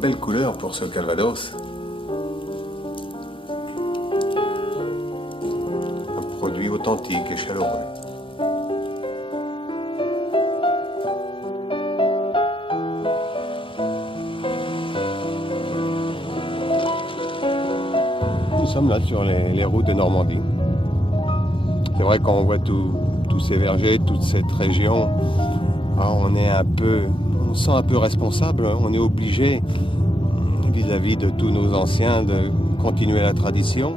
Belle couleur pour ce Calvados. Un produit authentique et chaleureux. Nous sommes là sur les routes de Normandie. C'est vrai quand on voit tous ces vergers, toute cette région, on se sent un peu responsable, on est obligé vis-à-vis de tous nos anciens de continuer la tradition.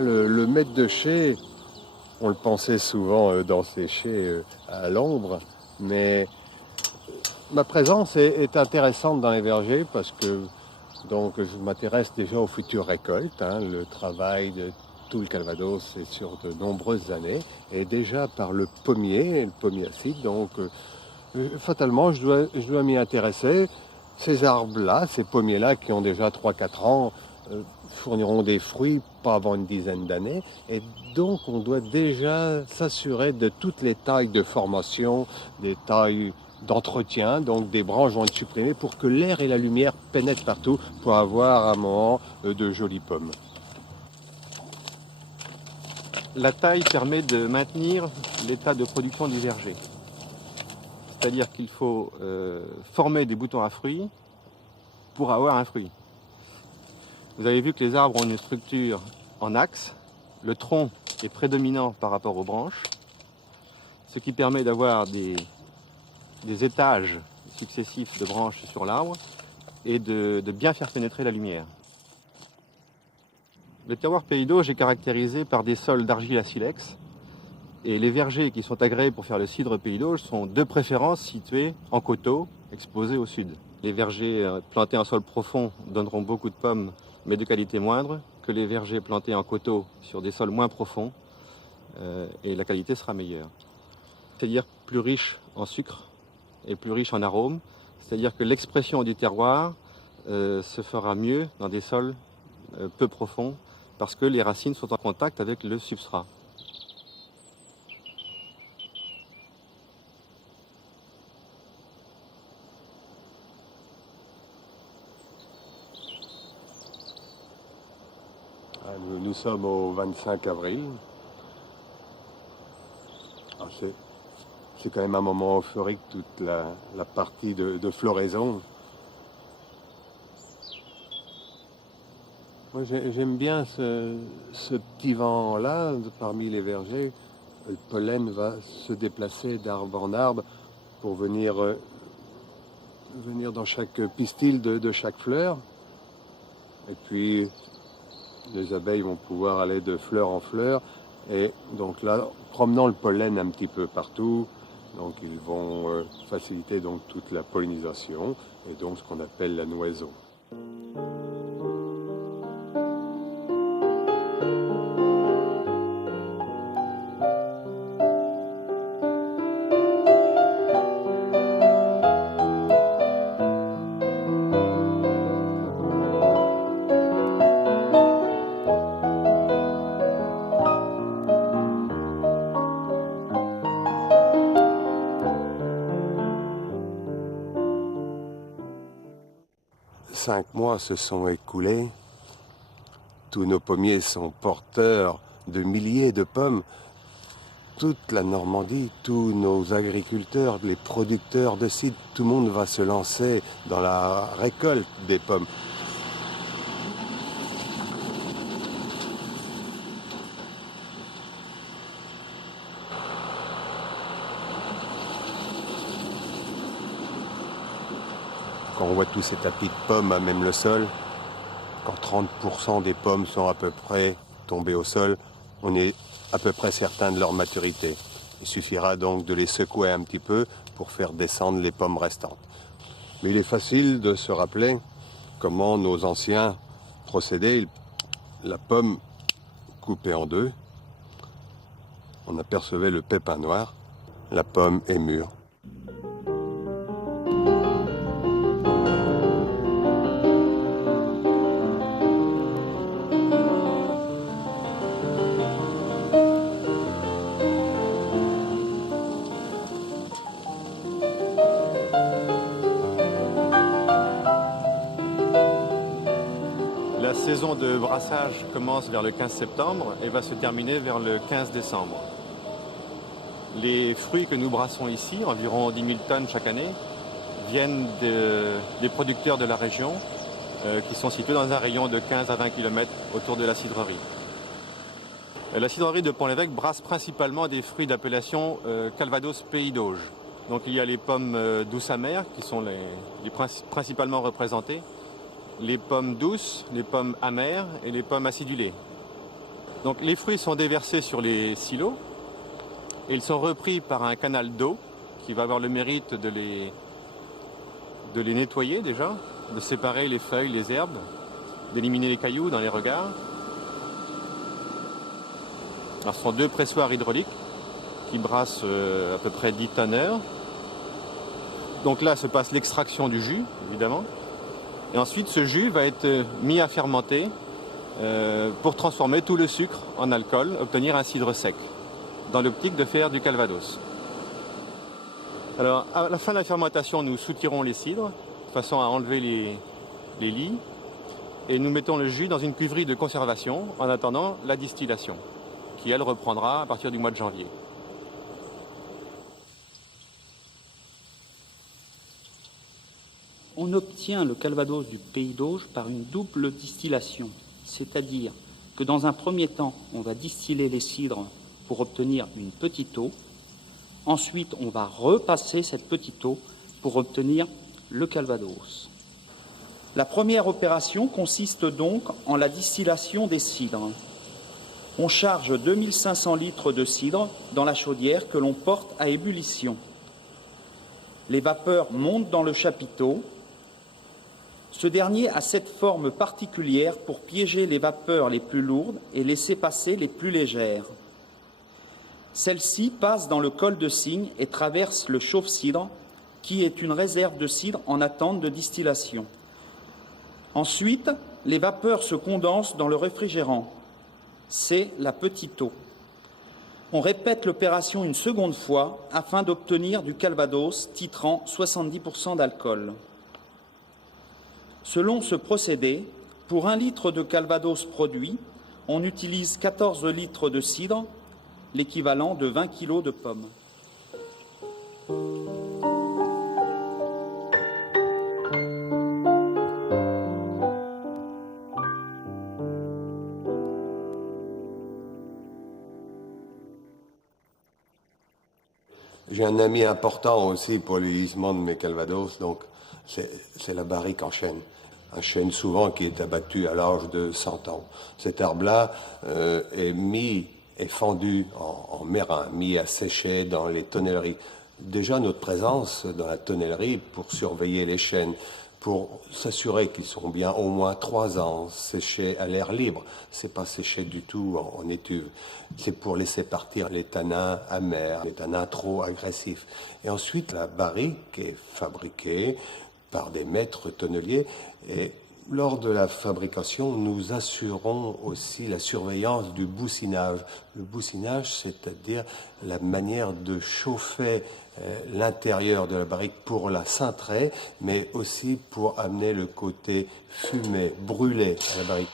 Le maître de chai, on le pensait souvent dans ces chais à l'ombre, mais ma présence est intéressante dans les vergers parce que donc, je m'intéresse déjà aux futures récoltes. Le travail de tout le Calvados est sur de nombreuses années et déjà par le pommier acide. Donc, fatalement, je dois m'y intéresser. Ces arbres-là, ces pommiers-là qui ont déjà 3-4 ans, fourniront des fruits pas avant une dizaine d'années. Et donc, on doit déjà s'assurer de toutes les tailles de formation, des tailles d'entretien, donc des branches vont être supprimées pour que l'air et la lumière pénètrent partout pour avoir un moment de jolies pommes. La taille permet de maintenir l'état de production du verger. C'est-à-dire qu'il faut former des boutons à fruits pour avoir un fruit. Vous avez vu que les arbres ont une structure en axe. Le tronc est prédominant par rapport aux branches, ce qui permet d'avoir des étages successifs de branches sur l'arbre et de bien faire pénétrer la lumière. Le terroir Pays d'Auge est caractérisé par des sols d'argile à silex et les vergers qui sont agréés pour faire le cidre Pays d'Auge sont de préférence situés en coteaux, exposés au sud. Les vergers plantés en sol profond donneront beaucoup de pommes mais de qualité moindre que les vergers plantés en coteaux sur des sols moins profonds et la qualité sera meilleure. C'est-à-dire plus riche en sucre et plus riche en arômes, c'est-à-dire que l'expression du terroir se fera mieux dans des sols peu profonds parce que les racines sont en contact avec le substrat. Nous sommes au 25 avril. C'est quand même un moment euphorique, toute la partie de floraison. Moi, j'aime bien ce petit vent-là, parmi les vergers. Le pollen va se déplacer d'arbre en arbre pour venir dans chaque pistil de chaque fleur. Et puis, les abeilles vont pouvoir aller de fleur en fleur. Et donc là, promenant le pollen un petit peu partout, donc ils vont faciliter donc toute la pollinisation et donc ce qu'on appelle la noison. Cinq mois se sont écoulés. Tous nos pommiers sont porteurs de milliers de pommes. Toute la Normandie, tous nos agriculteurs, les producteurs de cidre, tout le monde va se lancer dans la récolte des pommes. Quand on voit tous ces tapis de pommes à même le sol, quand 30% des pommes sont à peu près tombées au sol, on est à peu près certain de leur maturité. Il suffira donc de les secouer un petit peu pour faire descendre les pommes restantes. Mais il est facile de se rappeler comment nos anciens procédaient. La pomme coupée en deux, on apercevait le pépin noir, la pomme est mûre. saison de brassage commence vers le 15 septembre et va se terminer vers le 15 décembre. Les fruits que nous brassons ici, environ 10 000 tonnes chaque année, viennent des producteurs de la région qui sont situés dans un rayon de 15 à 20 km autour de la cidrerie. La cidrerie de Pont-l'Évêque brasse principalement des fruits d'appellation Calvados Pays d'Auge. Donc il y a les pommes douces amères qui sont les principalement représentées, les pommes douces, les pommes amères et les pommes acidulées. Donc les fruits sont déversés sur les silos et ils sont repris par un canal d'eau qui va avoir le mérite de les nettoyer déjà, de séparer les feuilles, les herbes, d'éliminer les cailloux dans les regards. Alors, ce sont 2 pressoirs hydrauliques qui brassent à peu près 10 tonnes heure. Donc là se passe l'extraction du jus, évidemment. Et ensuite, ce jus va être mis à fermenter pour transformer tout le sucre en alcool, obtenir un cidre sec, dans l'optique de faire du calvados. Alors, à la fin de la fermentation, nous soutirons les cidres, de façon à enlever les lies, et nous mettons le jus dans une cuverie de conservation en attendant la distillation, qui elle reprendra à partir du mois de janvier. On obtient le calvados du Pays d'Auge par une double distillation, c'est-à-dire que dans un premier temps, on va distiller les cidres pour obtenir une petite eau. Ensuite, on va repasser cette petite eau pour obtenir le calvados. La première opération consiste donc en la distillation des cidres. On charge 2500 litres de cidre dans la chaudière que l'on porte à ébullition. Les vapeurs montent dans le chapiteau. Ce dernier a cette forme particulière pour piéger les vapeurs les plus lourdes et laisser passer les plus légères. Celle-ci passe dans le col de cygne et traverse le chauffe-cidre, qui est une réserve de cidre en attente de distillation. Ensuite, les vapeurs se condensent dans le réfrigérant. C'est la petite eau. On répète l'opération une seconde fois afin d'obtenir du calvados titrant 70% d'alcool. Selon ce procédé, pour 1 litre de calvados produit, on utilise 14 litres de cidre, l'équivalent de 20 kg de pommes. J'ai un ami important aussi pour le vieillissement de mes calvados, donc c'est la barrique en chêne. Un chêne souvent qui est abattu à l'âge de 100 ans. Cet arbre-là est fendu en mérin, mis à sécher dans les tonnelleries. Déjà notre présence dans la tonnellerie pour surveiller les chênes, pour s'assurer qu'ils sont bien au moins 3 ans séchés à l'air libre. C'est pas séché du tout en étuve. C'est pour laisser partir les tanins amers, les tanins trop agressifs. Et ensuite, la barrique est fabriquée par des maîtres tonneliers. Et lors de la fabrication, nous assurons aussi la surveillance du boussinage. Le boussinage, c'est-à-dire la manière de chauffer l'intérieur de la barrique pour la cintrer, mais aussi pour amener le côté fumé, brûlé à la barrique.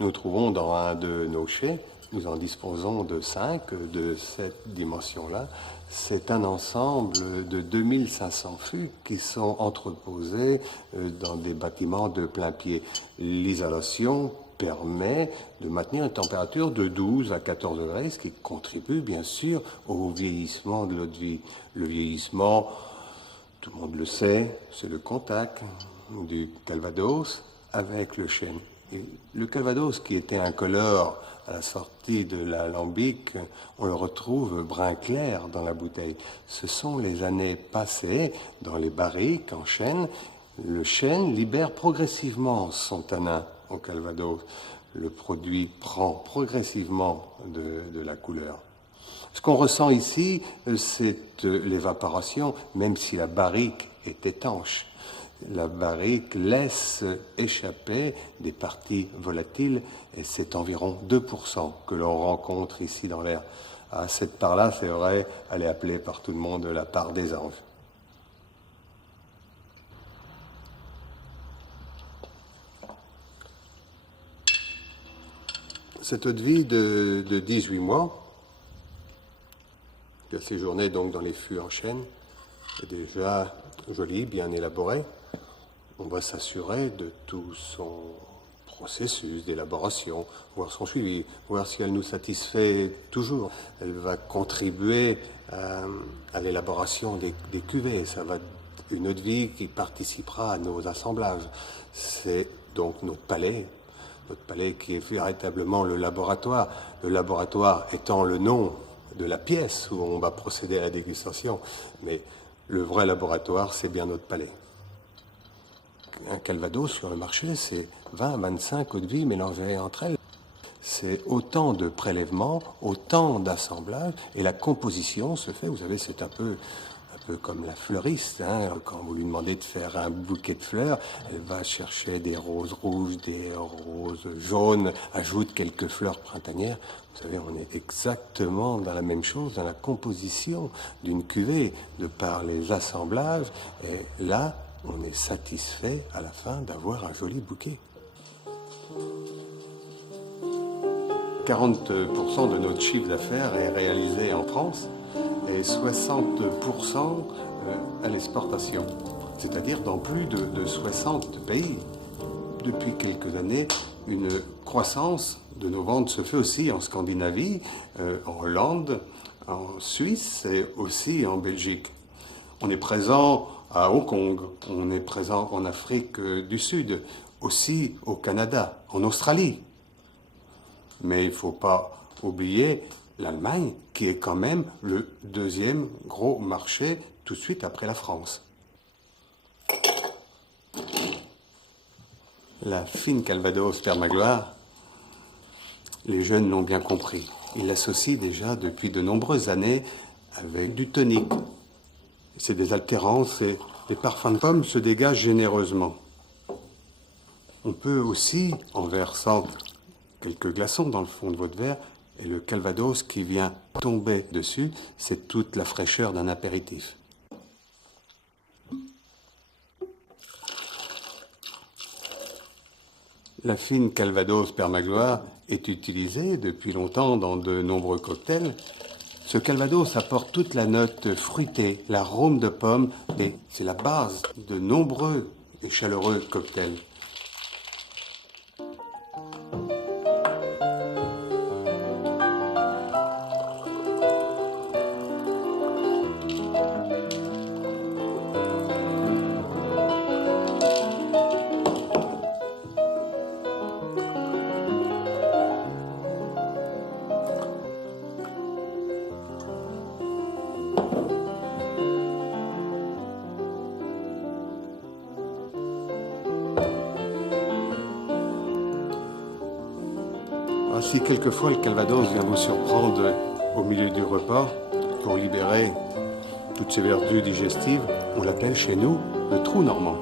Nous trouvons dans un de nos chais, nous en disposons de 5 de cette dimension-là. C'est un ensemble de 2500 fûts qui sont entreposés dans des bâtiments de plein pied. L'isolation permet de maintenir une température de 12 à 14 degrés, ce qui contribue bien sûr au vieillissement de l'eau de vie. Le vieillissement, tout le monde le sait, c'est le contact du calvados avec le chêne. Et le calvados, qui était incolore à la sortie de l'alambic, on le retrouve brun clair dans la bouteille. Ce sont les années passées dans les barriques en chêne. Le chêne libère progressivement son tanin au calvados. Le produit prend progressivement de la couleur. Ce qu'on ressent ici, c'est l'évaporation, même si la barrique est étanche. La barrique laisse échapper des parties volatiles et c'est environ 2% que l'on rencontre ici dans l'air. Ah, cette part-là, c'est vrai, elle est appelée par tout le monde la part des anges. Cette eau de vie de 18 mois, qui a séjourné donc dans les fûts en chêne, est déjà jolie, bien élaborée. On va s'assurer de tout son processus d'élaboration, voir son suivi, voir si elle nous satisfait toujours. Elle va contribuer à l'élaboration des cuvées. Ça va être une eau de vie qui participera à nos assemblages. C'est donc notre palais qui est véritablement le laboratoire étant le nom de la pièce où on va procéder à la dégustation. Mais le vrai laboratoire, c'est bien notre palais. Un calvados sur le marché, c'est 20 à 25 eaux de vie mélangées entre elles. C'est autant de prélèvements, autant d'assemblages, et la composition se fait, vous savez, c'est un peu comme la fleuriste, hein. Quand vous lui demandez de faire un bouquet de fleurs, elle va chercher des roses rouges, des roses jaunes, ajoute quelques fleurs printanières. Vous savez, on est exactement dans la même chose, dans la composition d'une cuvée, de par les assemblages, et là, on est satisfait à la fin d'avoir un joli bouquet. 40% de notre chiffre d'affaires est réalisé en France et 60% à l'exportation, c'est-à-dire dans plus de 60 pays. Depuis quelques années, une croissance de nos ventes se fait aussi en Scandinavie, en Hollande, en Suisse et aussi en Belgique. On est présent à Hong Kong, on est présent en Afrique du Sud, aussi au Canada, en Australie. Mais il ne faut pas oublier l'Allemagne, qui est quand même le deuxième gros marché tout de suite après la France. La fine Calvados Père Magloire, les jeunes l'ont bien compris. Ils l'associent déjà depuis de nombreuses années avec du tonique. C'est des altérances et les parfums de pommes se dégagent généreusement. On peut aussi, en versant quelques glaçons dans le fond de votre verre, et le calvados qui vient tomber dessus, c'est toute la fraîcheur d'un apéritif. La fine Calvados Père Magloire est utilisée depuis longtemps dans de nombreux cocktails. Ce Calvados apporte toute la note fruitée, l'arôme de pomme, et c'est la base de nombreux et chaleureux cocktails. Si quelquefois le Calvados vient vous surprendre au milieu du repas pour libérer toutes ses vertus digestives, on l'appelle chez nous le trou normand.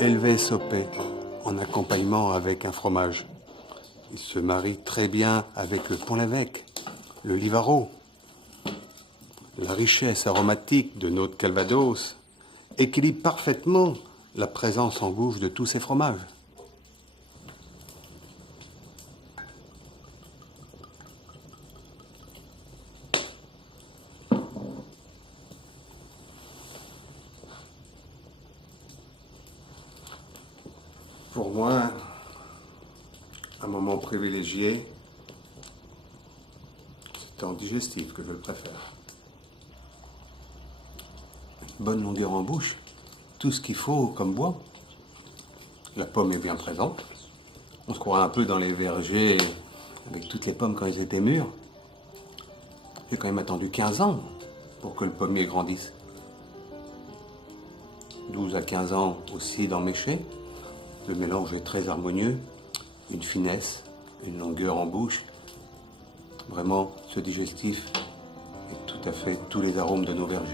Élevé sopé en accompagnement avec un fromage. Il se marie très bien avec le Pont-l'Évêque, le Livaro. La richesse aromatique de notre Calvados équilibre parfaitement la présence en bouche de tous ces fromages. Pour moi, un moment privilégié, c'est en digestif que je le préfère. Une bonne longueur en bouche, tout ce qu'il faut comme bois. La pomme est bien présente. On se croirait un peu dans les vergers avec toutes les pommes quand elles étaient mûres. J'ai quand même attendu 15 ans pour que le pommier grandisse. 12 à 15 ans aussi dans mes chais. Le mélange est très harmonieux, une finesse, une longueur en bouche. Vraiment, ce digestif est tout à fait tous les arômes de nos vergers.